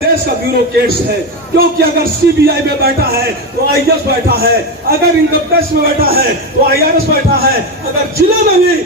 देश का ब्यूरोक्रेट्स है, क्योंकि अगर सीबीआई में बैठा है तो आईएएस बैठा है, अगर इनकम टैक्स में बैठा है तो आईआरएस बैठा है, अगर जिले में भी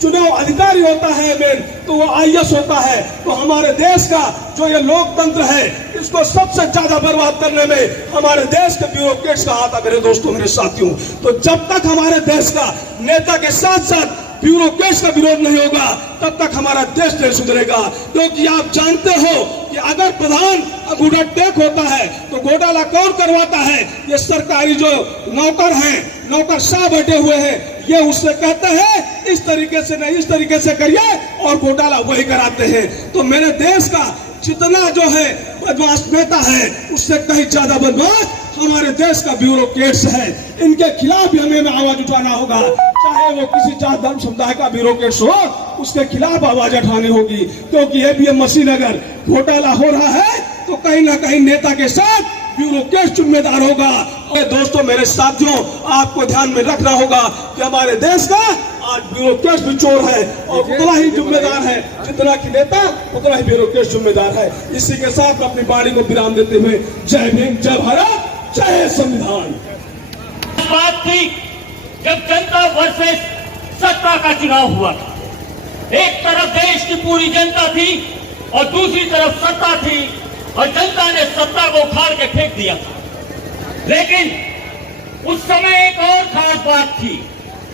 चुनाव अधिकारी होता है मेन तो वो आईएएस होता है। तो हमारे देश का जो ये लोकतंत्र है इसको सबसे ज्यादा बर्बाद करने में हमारे देश के ब्यूरोक्रेट्स का हाथ है मेरे दोस्तों, मेरे साथियों। तो जब तक हमारे देश का नेता के साथ साथ ब्यूरोक्रेट्स का विरोध नहीं होगा तब तक हमारा देश नहीं सुधरेगा। क्योंकि आप जानते हो कि अगर प्रधान घुटटेक होता है तो घोटाला कौन करवाता है? ये सरकारी जो नौकर हैं, नौकरशाह बैठे हुए हैं, ये उससे कहते हैं इस तरीके से नहीं इस तरीके से करिए और घोटाला वही कराते हैं। तो मेरे देश का जितना जो है बदमाश नेता है उससे कहीं ज्यादा बदमाश हमारे देश का ब्यूरोक्रेट्स है। इनके खिलाफ भी हमें आवाज उठाना होगा, चाहे वो किसी जात धर्म समुदाय का ब्यूरोक्रेट्स हो, उसके खिलाफ आवाज उठानी होगी। क्योंकि एबीएम मशीन अगर घोटाला हो रहा है तो कहीं ना कहीं नेता के साथ ब्यूरोक्रेट जिम्मेदार होगा। और दोस्तों मेरे साथियों, आपको ध्यान में रखना होगा कि हमारे देश का आज ब्यूरोक्रेट भी चोर है और उतना ही जिम्मेदार है जितना कि नेता उतना ही ब्यूरोक्रेट जिम्मेदार है। इसी के साथ अपनी वाणी को विराम देते हुए जय भीम, जय भारत, जय संविधान। बात थी जब जनता वर्सेस सत्ता का चुनाव हुआ था। एक तरफ देश की पूरी जनता थी और दूसरी तरफ सत्ता थी और जनता ने सत्ता को उखाड़ के फेंक दिया था। लेकिन उस समय एक और खास बात थी,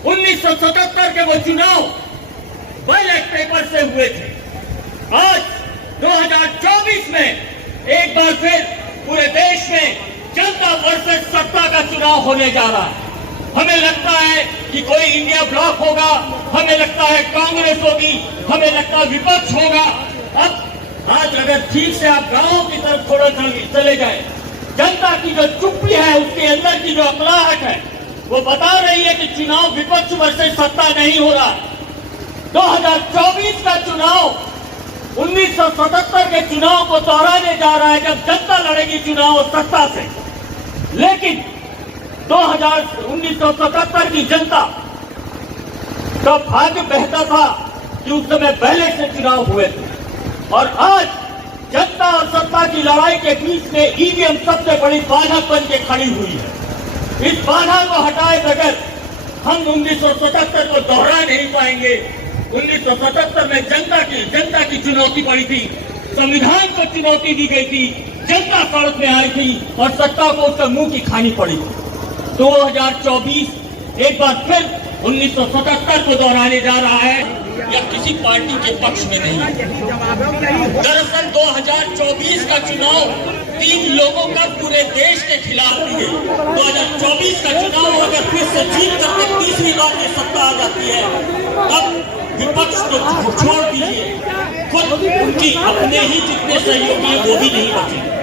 1977 के वो चुनाव बैलेट पेपर से हुए थे। आज 2024 में एक बार फिर पूरे देश में जनता वर्सेस सत्ता का चुनाव होने जा रहा है। हमें लगता है कि कोई इंडिया ब्लॉक होगा, हमें लगता है कांग्रेस होगी, हमें लगता है विपक्ष होगा। अब आज अगर ठीक से आप गांव की तरफ थोड़ा चले जाए, जनता की जो चुप्पी है उसके अंदर की जो अकड़ाहट है वो बता रही है कि चुनाव विपक्ष वर्सेस सत्ता नहीं हो रहा। 2024 का चुनाव 1977 के चुनाव को दोहराने जा रहा है जब जनता लड़ेगी चुनाव सत्ता से। लेकिन 1977 की जनता का भाग्य बेहतर था कि उस समय बैलेट से चुनाव हुए थे और आज जनता और सत्ता की लड़ाई के बीच में ईवीएम सबसे बड़ी बाधा बन के खड़ी हुई है। इस बाधा को हटाए बगैर हम 1977 को दोहरा नहीं पाएंगे। 1977 में जनता की चुनौती पड़ी थी, संविधान को चुनौती दी गई थी, जनता सड़क में आई थी और सत्ता को उसके मुंह की खानी पड़ी। 2024 एक बार फिर 1977 को दोहराने जा रहा है या किसी पार्टी के पक्ष में नहीं। दरअसल 2024 का चुनाव 3 लोगों का पूरे देश के खिलाफ भी है। 2024 का चुनाव अगर फिर से जीत करके तीसरी बार में सत्ता आ जाती है तब विपक्ष को छोड़ दीजिए, खुद उनकी अपने ही जितने सहयोगी वो भी नहीं बचे।